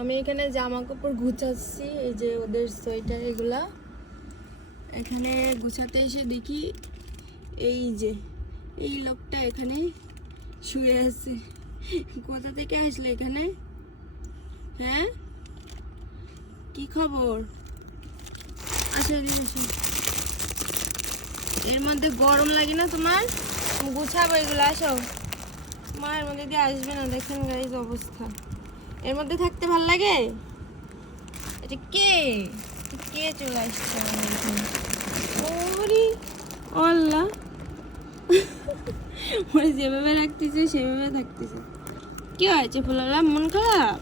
আমি এখানে জামা কাপড় গুছাচ্ছি, এই যে ওদের সোয়েটার এগুলা এখানে গুছাতে এসে দেখি এই যে এই লোকটা এখানে শুয়ে আছে। কোথা থেকে আসলে এখানে? হ্যাঁ, কি খবর? আসো এদিকে আসো। এর মধ্যে গরম লাগে না তোমার? গুছাবো এগুলো, আসো। তোমার এর মধ্যে দিয়ে আসবে না, দেখেন গাইজ অবস্থা। এর মধ্যে থাকতে ভাল লাগে? এটা কে কে চলে আসছে আমার এখানে? ওরে আল্লাহ, ওরে যেভাবে রাখতেছে সেভাবে থাকতেছে। কি হয়েছে ফুলালা, মন খারাপ?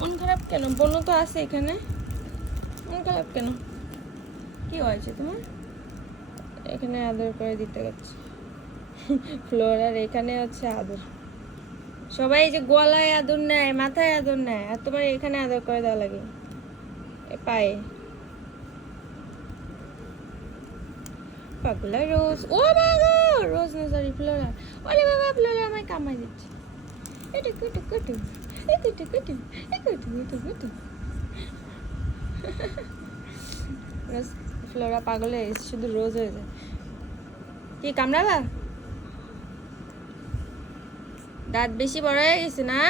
মন খারাপ কেন? বোনও তো আছে এখানে, মন খারাপ কেন? কি হয়েছে তোমার? এখানে আদর করে দিতে গেছে ফ্লোরার, এখানে হচ্ছে আদর। সবাই যে গলায় আদর নেয়, মাথায় আদর নেয়, আর তোমার এখানে আদর করে দেওয়া লাগে পায়ে। পাগলা রোজ, ও বাবা, রোজ না সরি ফ্লোরা। ওরে বাবা, ফ্লোরা আমায় কামাই দিচ্ছে। এটা কুটু কুটু, এ কুটু কুটু, এ কুটু কুটু কুটু। রোজ, ফ্লোরা পাগল হয়ে গেছে, শুধু রোজ হয়ে যায়। কি কামড়াবা? দাঁত বেশি বড় হয়ে গেছে না?